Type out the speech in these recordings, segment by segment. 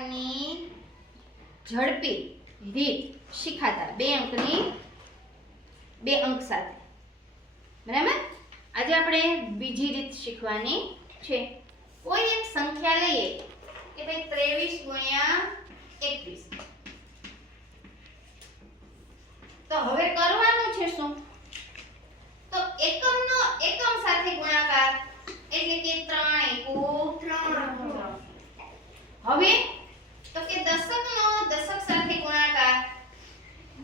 પ્રકારની ઝડપી રીત શીખાતા 2 અંક સાથે. બરાબર. આજે આપણે બીજી રીત શીખવાની છે. કોઈ એક સંખ્યા લઈએ કે ભાઈ 23 ગુણ્યા 21. તો હવે કરવાનું છે શું? તો એકમનો એકમ સાથે ગુણાકાર એટલે કે 3 એકુ 3. હવે તો કે દશકનો દશક સાથે ગુણાકાર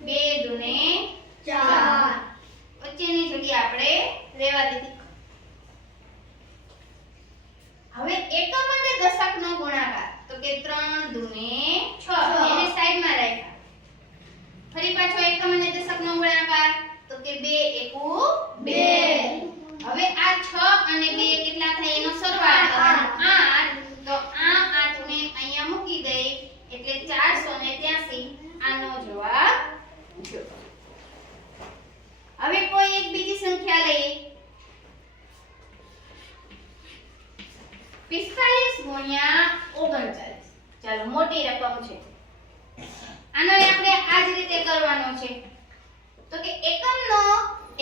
2 દુને 4. વચ્ચેની જગ્યા આપણે લેવા દીધી. હવે એકમ અને દશકનો ગુણાકાર તો કે 3 દુને 6 એને સાઈડમાં રાખ્યા. ફરી પાછો એકમ અને દશકનો ગુણાકાર તો કે 2 એકુ 2. હવે આ 6 અને 2 કેટલા થાય એનો સરવાળો 8. તો આ 8 ને અહીંયા મૂકી દઈ એટલે 483. આનો જવાબ જો. હવે કોઈ એક બીજી સંખ્યા લઈએ 45 ગુણ્યા 39. ચાલો મોટી રકમ છે. આનો આપણે આ જ રીતે કરવાનો છે. તો કે એકમનો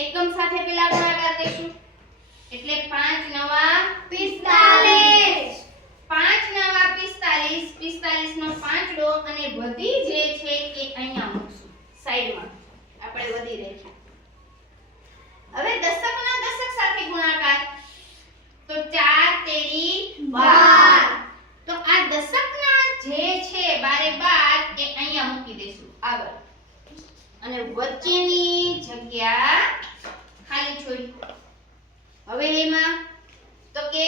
એકમ સાથે પેલા ગુણાકાર કરીશું એટલે 5 નવા 45. 5 નવા 45. 45 નો પાંચડો અને વધી જે છે એ અહીંયા મૂકશું સાઈડમાં. આપણે વધી રાખીએ. હવે દશકના દશક સાથે ગુણાકાર તો 4 તેરી 12. તો આ દશકના જે છે 12 એ અહીંયા મૂકી દઈશું આગળ અને વચ્ચેની જગ્યા ખાલી છોડી. હવે એમાં તો કે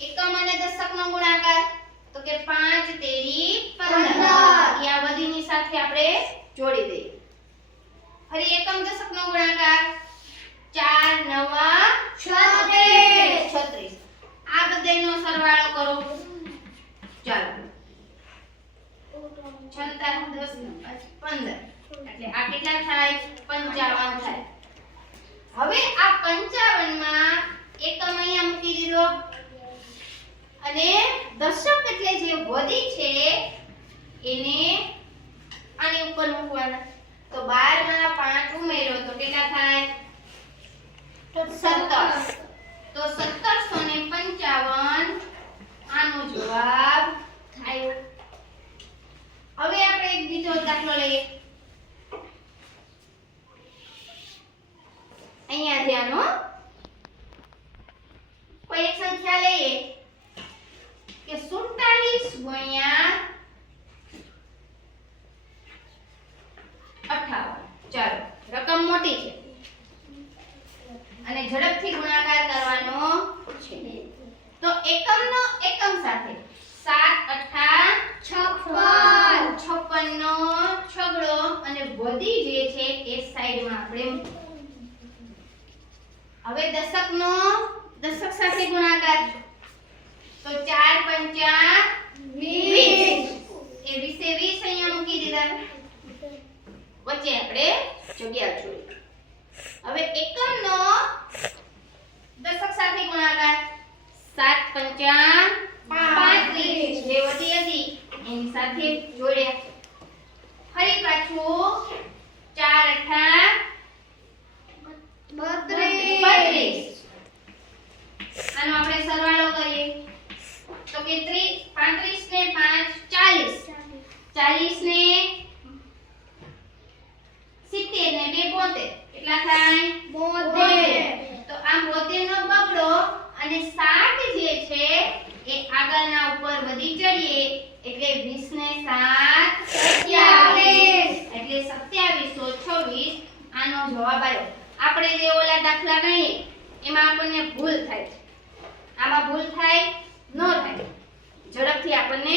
એકમ અને દશકનો ગુણાકાર તો કે 5 તેરી 15. અહીંયા વધીની સાથે આપણે જોડી દઈએ. ફરી એકમ દશકનો ગુણાકાર 4 નવા 36. આ બધાયનો સરવાળો કરો. ચાલો 6 10 15 એટલે આ કેટલા થાય 55 થાય. હવે આ 55 માં એકમ અહીંયા મૂકી દીધો અને દશક એટલે જે વધી છે એને આની ઉપર મૂકવાના. તો 12 માં 5 ઉમેરો તો કેટલા થાય 17. તો 1755 આનો જવાબ થાય. હવે આપણે એક બીજો દાખલો લઈએ. અહીંયા ધ્યાન હો. કોઈ એક સંખ્યા લઈએ કે 47 ગુણ્યા 58. ચાલો રકમ મોટી છે અને ઝડપથી ગુણાકાર કરવાનો છે. તો એકમનો એકમ સાથે 7 8 56 નો છગડો અને વધી જે છે એ સાઈડમાં આપણે. હવે દશકનો દશક સાથે ગુણાકાર તો 4 પંચા 20. એ 20 અહીંયા મૂકી દીધા. વચ્ચે આપણે જગ્યા છોડી. હવે એકમનો દશક સાથે ગુણાકાર 7 પંચા 35. જે વધી હતી એની સાથે જોડ્યા. ફરી પાછું 4 8 32. આનો આપણે સરવાળો કરીએ તો કે 35 ને 5 40. 40 ને 70 ને 2 72. કેટલા થાય 72. તો આ 72 નો બગડો અને 60 જે છે એ આગળના ઉપર વધી ચડીએ એટલે 20 ને 7 27. એટલે 2726 આનો જવાબ આવ્યો. આપણે જે ઓલા દાખલા ગણીએ એમાં આપણને ભૂલ થાય છે. આમાં ભૂલ થાય ન થાય. ઝડપથી આપણને